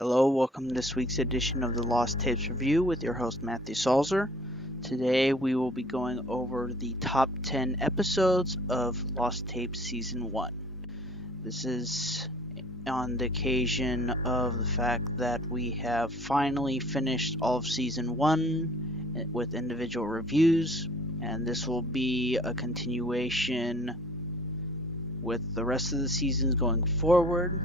Hello, welcome to this week's edition of the Lost Tapes Review with your host Matthew Salzer. Today we will be going over the top 10 episodes of Lost Tapes Season 1. This is on the occasion of the fact that we have finally finished all of Season 1 with individual reviews, and this will be a continuation with the rest of the seasons going forward.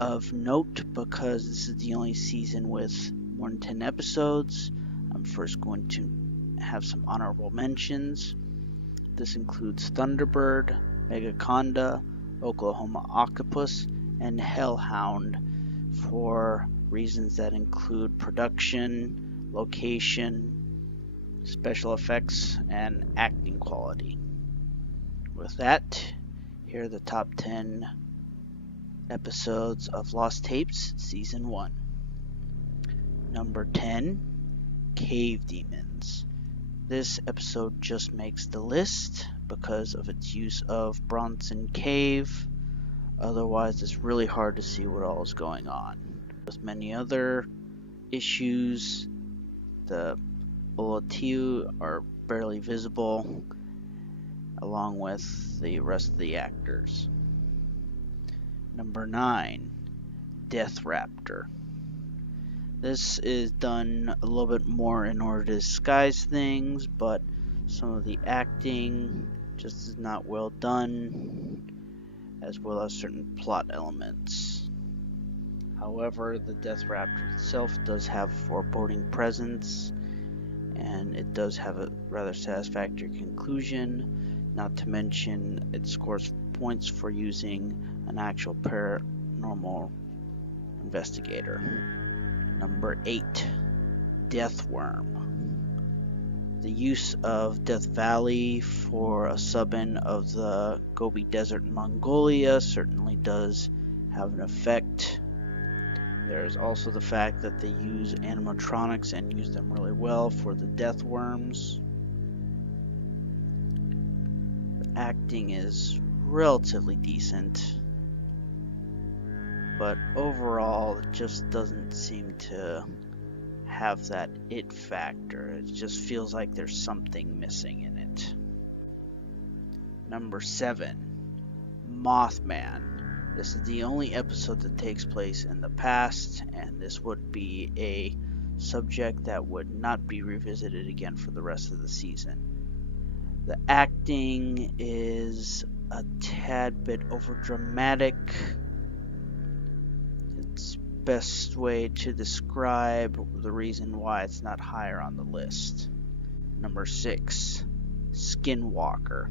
Of note, because this is the only season with more than 10 episodes, I'm first going to have some honorable mentions. This includes Thunderbird, Megaconda, Oklahoma Octopus, and Hellhound for reasons that include production, location, special effects, and acting quality. With that, here are the top 10 episodes of Lost Tapes Season 1. Number 10, Cave Demons. This episode just makes the list because of its use of Bronson Cave. Otherwise, it's really hard to see what all is going on. With many other issues, the Olatiu are barely visible, along with the rest of the actors. Number 9, Death Raptor. This is done a little bit more in order to disguise things, but some of the acting just is not well done, as well as certain plot elements. However, the Death Raptor itself does have a foreboding presence, and it does have a rather satisfactory conclusion, not to mention it scores points for using an actual paranormal investigator. Number 8, Deathworm. The use of Death Valley for a sub-in of the Gobi Desert in Mongolia certainly does have an effect. There's also the fact that they use animatronics and use them really well for the death worms. The acting is relatively decent, but overall it just doesn't seem to have that it factor. It just feels like there's something missing in it. Number 7, Mothman. This is the only episode that takes place in the past, and this would be a subject that would not be revisited again for the rest of the season. The acting is a tad bit overdramatic. It's best way to describe the reason why it's not higher on the list. Number 6, Skinwalker.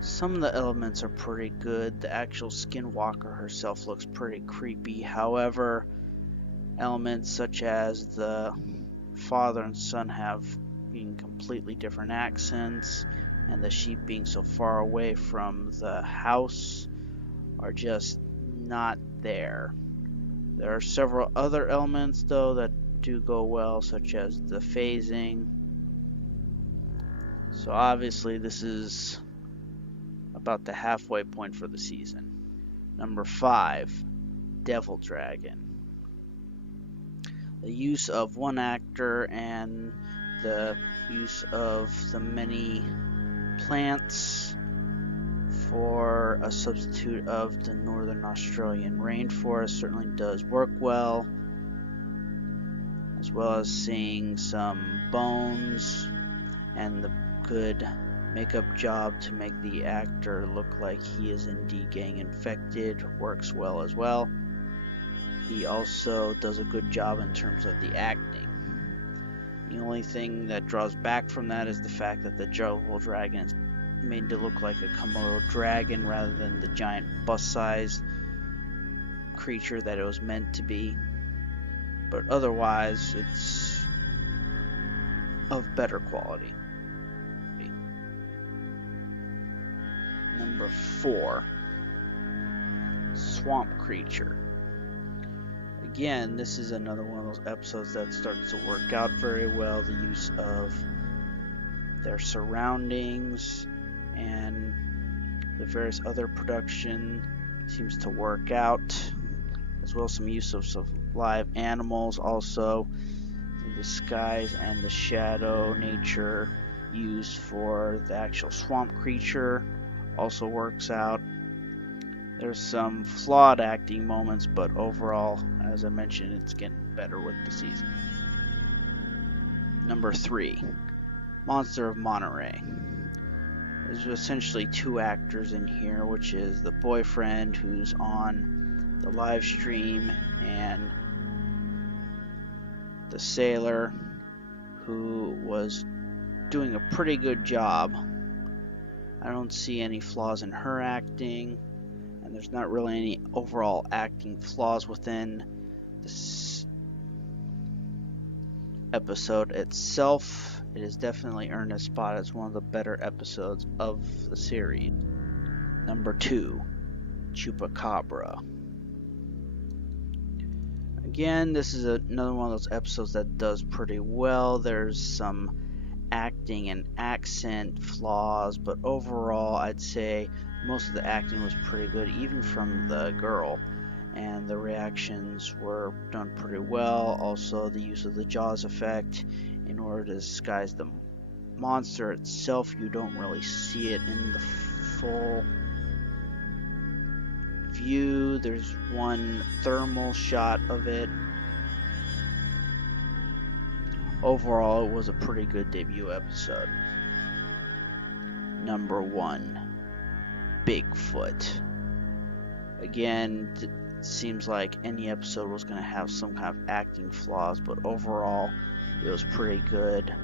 Some of the elements are pretty good. The actual Skinwalker herself looks pretty creepy. However, elements such as the father and son being completely different accents, and the sheep being so far away from the house are just not there. There are several other elements though that do go well, such as the phasing. So obviously this is about the halfway point for the season. Number 5, Devil Dragon. The use of one actor and the use of the many plants for a substitute of the Northern Australian rainforest certainly does work well, as well as seeing some bones and the good makeup job to make the actor look like he is indeed getting infected works well as well. He also does a good job in terms of the acting. The only thing that draws back from that is the fact that the Devil Dragon is made to look like a Komodo dragon rather than the giant bus-sized creature that it was meant to be. But otherwise, it's of better quality. Number 4, Swamp Creature. Again, this is another one of those episodes that starts to work out very well. The use of their surroundings and the various other production seems to work out. as well as some use of some live animals, also the disguise and the shadow nature used for the actual swamp creature also works out. There's some flawed acting moments, but overall, as I mentioned, it's getting better with the season. Number 3, Monster of Monterey. There's essentially 2 actors in here, which is the boyfriend who's on the live stream and the sailor who was doing a pretty good job. I don't see any flaws in her acting, and there's not really any overall acting flaws within this episode itself. It has definitely earned a spot as one of the better episodes of the series. Number 2, Chupacabra. Again, this is another one of those episodes that does pretty well. There's some acting and accent flaws, but overall I'd say most of the acting was pretty good, even from the girl, and the reactions were done pretty well. Also, the use of the Jaws effect in order to disguise the monster itself. You don't really see it in the full view. There's one thermal shot of it. Overall, it was a pretty good debut episode. Number 1, Bigfoot. Again, it seems like any episode was going to have some kind of acting flaws, but overall, it was pretty good.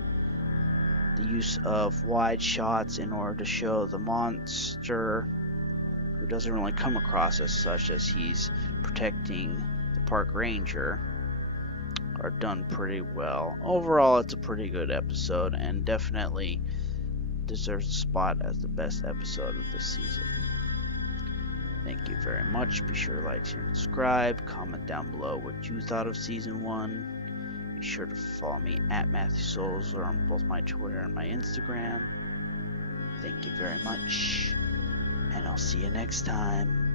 The use of wide shots in order to show the monster, who doesn't really come across as such, as he's protecting the park ranger, are done pretty well. Overall, it's a pretty good episode and definitely deserves a spot as the best episode of this season. Thank you very much. Be sure to like, share, and subscribe. Comment down below what you thought of Season 1. Be sure to follow me at Matthew Solzer on both my Twitter and my Instagram. Thank you very much, and I'll see you next time.